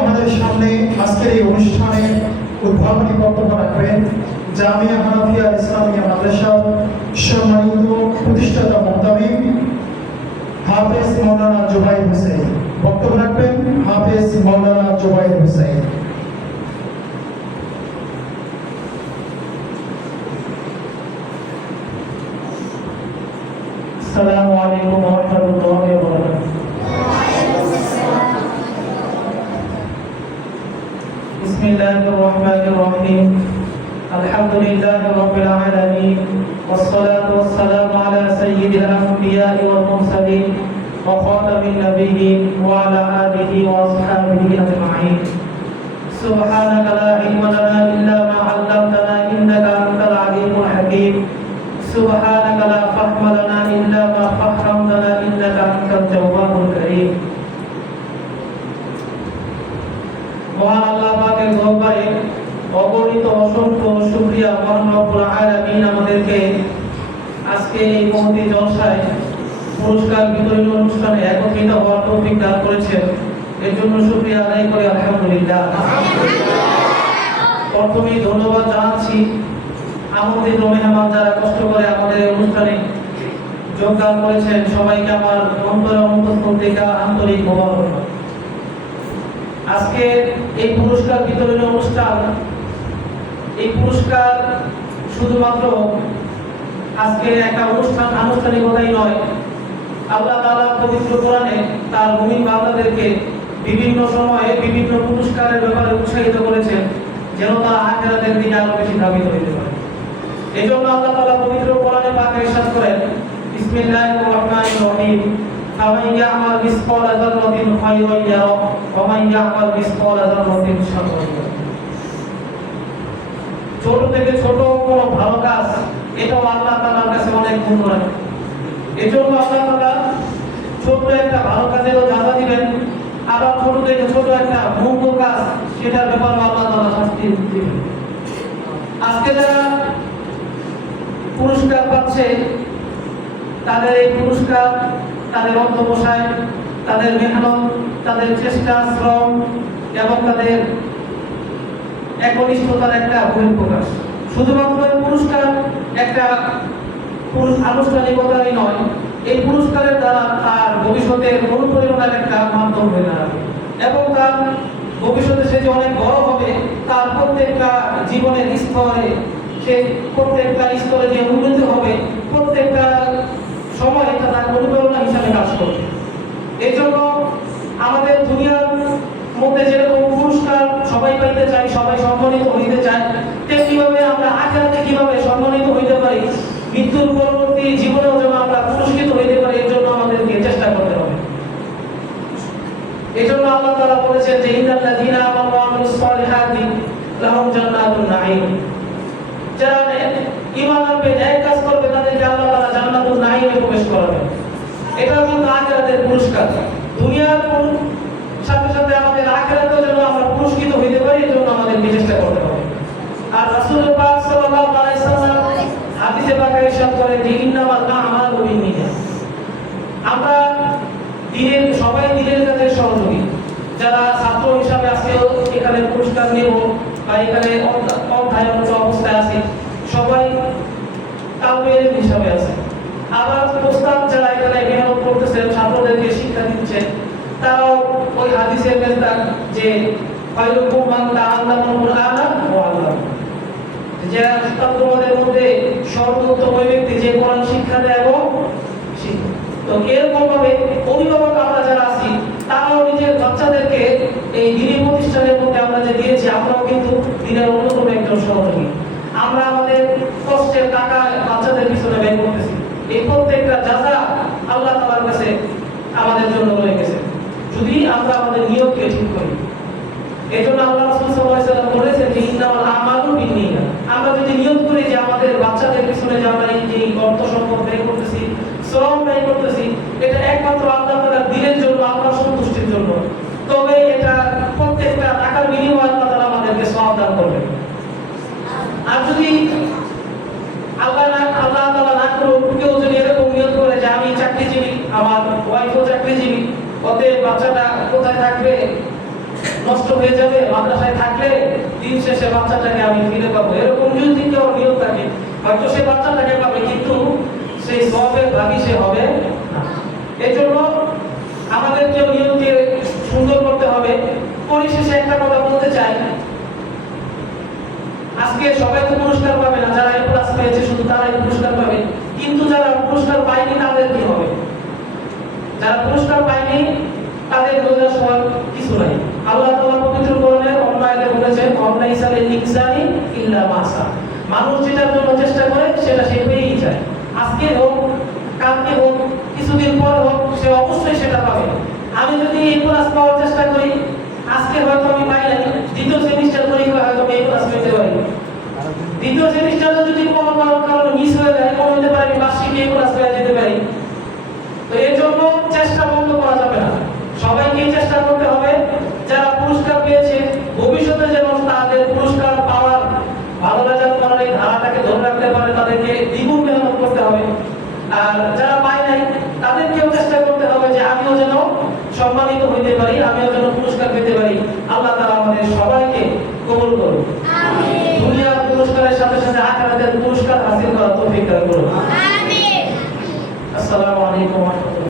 আমাদের সামনে আজকের এই অনুষ্ঠানে উদ্বোধনী বক্তব্য রাখবেন জামিয়া হানাফিয়া ইসলামিয়া মাদ্রাসার সম্মানিত প্রতিষ্ঠাতা মুহতামিম হাফেজ মাওলানা জুবাইর হোসেন। বক্তব্য রাখবেন হাফেজ মাওলানা জুবাইর হোসেন। আসসালামু আলাইকুম ওয়া রাহমাতুল্লাহি ওয়া বারাকাতুহু। বিসমিল্লাহির রহমানির রহিম। আলহামদুলিল্লাহি রাব্বিল আলামিন ওয়াস সালাতু ওয়াস সালামু আলা সাইয়্যিদিল আমবিয়া'i ওয়াল মুরসালিন ওয়া খাতামিন নাবিয়্যিন ওয়া আলা আলিহি ওয়া আসহাবিহি আজমাইন। সুবহানাকা লা ইলমা লানা ইল্লা মা 'allamtana innaka antal alimul hakim। সুবহানাকা লা ফাহমা লানা ইল্লা মা ফাহহামতানা ইন্নাকা আনতাত তাওয়াবুল কারীম। মহান আল্লাহ পাকের দরবারে অগণিত অসংখ্য শুকরিয়া মহান রব্বুল আলামিন আমাদেরকে আজকে এই মহতী জলসায় পুরস্কার বিতরণী অনুষ্ঠানে একত্রিত হওয়ার তৌফিক দান করেছেন। এর জন্য শুকরিয়া আদায় করি আলহামদুলিল্লাহ। প্রথমেই ধন্যবাদ জানাচ্ছি আমাদের মেহমান যারা কষ্ট করে আমাদের অনুষ্ঠানে যোগদান করেছেন, সবাইকে আমার অন্তরের অন্তঃস্থল থেকে আন্তরিক মোবারকবাদ। আজকে এই পুরস্কার বিতরণী অনুষ্ঠান, এই পুরস্কার শুধুমাত্র আজকে একটা আনুষ্ঠানিকতাই নয়। আল্লাহ তাআলা পবিত্র কোরআনে তার মুমিন বান্দাদেরকে বিভিন্ন সময়ে বিভিন্ন পুরস্কারের ব্যাপারে উৎসাহিত করেছেন, যেন তারা আখিরাতের দিনে আরো বেশি ধাবিত হতে পারে। এজন্য আল্লাহ তাআলা পবিত্র কোরআনে পাকে ইরশাদ করেন, বিসমিল্লাহির রহমানির রহিম, ফামান ইয়া'মাল মিসকালা যাররাতিন খায়রান ইয়ারা ওয়া মান ইয়া'মাল মিসকালা যাররাতিন শাররান ইয়ারা। ছোট থেকে ছোট কোনো ভালো কাজ এটাও আল্লাহ তাআলার কাছে অনেক মূল্যবান। এজন্য আল্লাহ তাআলা ছোট একটা ভালো কাজেরও যাজা দিবেন, আবার ছোট থেকে ছোট একটা মন্দ কাজ সেটার ব্যাপারে আল্লাহ তাআলা শাস্তি দিবেন। আজকে যারা পুরস্কার পাচ্ছে তাদের এই পুরস্কার তাদের অধ্যবসায়, তাদের মেহনত, তাদের চেষ্টা, শ্রম এবং তাদের একনিষ্ঠতার একটা বহিঃপ্রকাশ। শুধুমাত্র এই পুরস্কার একটা আনুষ্ঠানিকতাই নয়, এই পুরস্কারের দ্বারা তার ভবিষ্যতের অনুপ্রেরণার একটা মাধ্যম হয়ে দাঁড়াবে এবং তার ভবিষ্যতে সে যে অনেক বড় হবে, তার প্রত্যেকটা জীবনের স্তরে সে প্রত্যেকটা স্তরে যে উন্নতি হবে, প্রত্যেকটা সময় তার অনুপ্রেরণা হিসাবে কাজ করবে। এই জন্য আমাদের দুনিয়ার মধ্যে যেরকম পুরস্কার সবাই পাইতে চাই, সবাই সম্মানিত হইতে চায়, তেমনিভাবে আমরা আখিরাতে কিভাবে সম্মানিত হইতে পারি, মৃত্যুর পরবর্তী জীবনেও যেন আমরা পুরস্কৃত হইতে পারি, এর জন্য আমাদেরকে চেষ্টা করতে হবে। এই জন্য আল্লাহ তাআলা বলেছেন যে ইন্নাল্লাযীনা আমানু ওয়া আমিলুস সালিহাতি লাহুম জান্নাতুন নাঈম। যারা ঈমান আনবে, ন্যায় কাজ করবে, তাদেরকে আল্লাহ তাআলা জান্নাতুন নাঈমে প্রবেশ করাবেন। এটা কিন্তু আখিরাতের পুরস্কার। দুনিয়ার সাথে সাথে আমাদের আখিরাতেও যেন আমরা পুরস্কৃত হইতে পারি, এজন্য আমাদেরকে চেষ্টা করতে হবে। আর রাসূল পাক সাল্লাল্লাহু আলাইহি সাল্লাম হাদিসে পাকে ইরশাদ করেন যে ইন্নামাল আ'মালু বিন্নিয়াত। আমরা দিনের সবাই দিনের কাজে সহযোগী। যারা ছাত্র হিসাবে আজকে এখানে পুরস্কার নেব বা এখানে অধ্যয়নরত অবস্থায় আছি, সবাই তালবের হিসাবে আছে। আবার প্রস্তাব যারা এখানে মেহনত করতেছেন, ছাত্রদেরকে শিক্ষা দিচ্ছেন, তারাও ওই হাদিসের মেজদাক যে খায়রুকুম মান তাআল্লামাল কুরআনা ওয়া আল্লামা, যে তোমাদের মধ্যে সর্বোত্তম ওই ব্যক্তি যে কোরআন শিক্ষা দেয় এবং শিক্ষা। তো এরকম ভাবে অভিভাবক আমরা যারা আছি, তারাও নিজের বাচ্চাদেরকে এই দিনী প্রতিষ্ঠানের মধ্যে আমরা যে দিয়েছি, আমরাও কিন্তু দিনের অন্যতম একজন সহযোগী। আমরা আমাদের কষ্টের টাকা বাচ্চাদের পিছনে ব্যয় করতেছি, এই প্রত্যেকটা যাজা আল্লাহ তাআলার কাছে আমাদের জন্য রয়ে গেছে, যদি আমরা আমাদের নিয়তকে ঠিক করি। এই জন্য আল্লাহ রাসূল সাল্লাল্লাহু আলাইহি ওয়াসাল্লাম বলেছেন যে ইন্নামাল আমালু বিন্নিয়াত। আমরা যদি নিয়ত করি যে আমাদের বাচ্চাদের পিছনে যে আমরা এই অর্থ সম্পদ ব্যয় করতেছি, শ্রম ব্যয় করতেছি, এটা একমাত্র আল্লাহ তাআলার দ্বীনের জন্য, আল্লাহর সন্তুষ্টির জন্য, তবে এটা প্রত্যেকটা টাকার বিনিময়ে আল্লাহ তাআলা আমাদেরকে সওয়াব দান করবেন। আর যদি আল্লাহ তাআলা না করুক, কেউ যদি এরকম নিয়ত করে যে আমি চাকরিজীবী, আমার ওয়াইফও চাকরিজীবী, অতএব বাচ্চাটা কোথায় থাকবে, নষ্ট হয়ে যাবে, মাদ্রাসায় থাকলে দিন শেষে বাচ্চাটাকে আমি ফিরে পাবো, এরকম যদি কেউ নিয়ত থাকে, হয়তো সে বাচ্চাটাকে পাবে কিন্তু সেই সওয়াবের ভাগী সে হবে না। এই জন্য আমাদেরকে নিয়তকে সুন্দর করতে হবে। পরিশেষে একটা কথা বলতে চাই, আজকে সবাই তো পুরস্কার পাবে না, যারা এই ক্লাস পেয়েছে শুধু তারাই পুরস্কার পাবে, কিন্তু যারা পুরস্কার পায়নি তাদের কি হবে? যারা পুরস্কার পায়নি তাদের নৈরাশ হওয়ার কিছু নাই। আল্লাহ তাআলা পবিত্র কোরআনে অন্য আয়াতে বলেছেন, "অন্নাইসা লিল ইনসানি ইল্লা মা সা।" মানুষ যেটার জন্য চেষ্টা করে সেটা সে পেয়েই যায়। আজকে হোক, কালকে হোক, কিছুদিন পর হোক, সে অবশ্যই সেটা পাবে। আমি যদি এই ক্লাস পাওয়ার চেষ্টা করি, আজকে হয়তো আমি পাই নাই, দ্বিতীয় সেমিস্টার পরীক্ষা হয়তো আমি এই ক্লাস পেতে পারি। দ্বিতীয় সেমিস্টারে যদি কোনো কারণে মিস হয়ে যায়, কোনো হতে পারে আমি বার্ষিক এই ক্লাস পেয়ে যেতে পারি। তো এর জন্য চেষ্টা বন্ধ করা যাবে না, সবাইকে চেষ্টা করতে হবে। যারা পুরস্কার পেয়েছে ভবিষ্যতে যেন তাদের পুরস্কার পাওয়ার ভালো রেজাল্ট করার এই ধারাটাকে ধরে রাখতে পারে, তাদেরকে দ্বিগুণ মেহনত করতে হবে। আর যারা পায় নাই তাদেরকেও চেষ্টা করতে হবে যে আমিও যেন সম্মানিত হইতে পারি, আমিও যেন পুরস্কার পেতে পারি। আল্লাহ তাআলা আমাদের সবাইকে কবুল করুন। আমিন। দুনিয়ার পুরস্কারের সাথে সাথে আখিরাতের পুরস্কার হাসিল করার তৌফিক দান করুন। আমিন। আসসালামু আলাইকুম ওয়া রাহমাতুল্লাহ।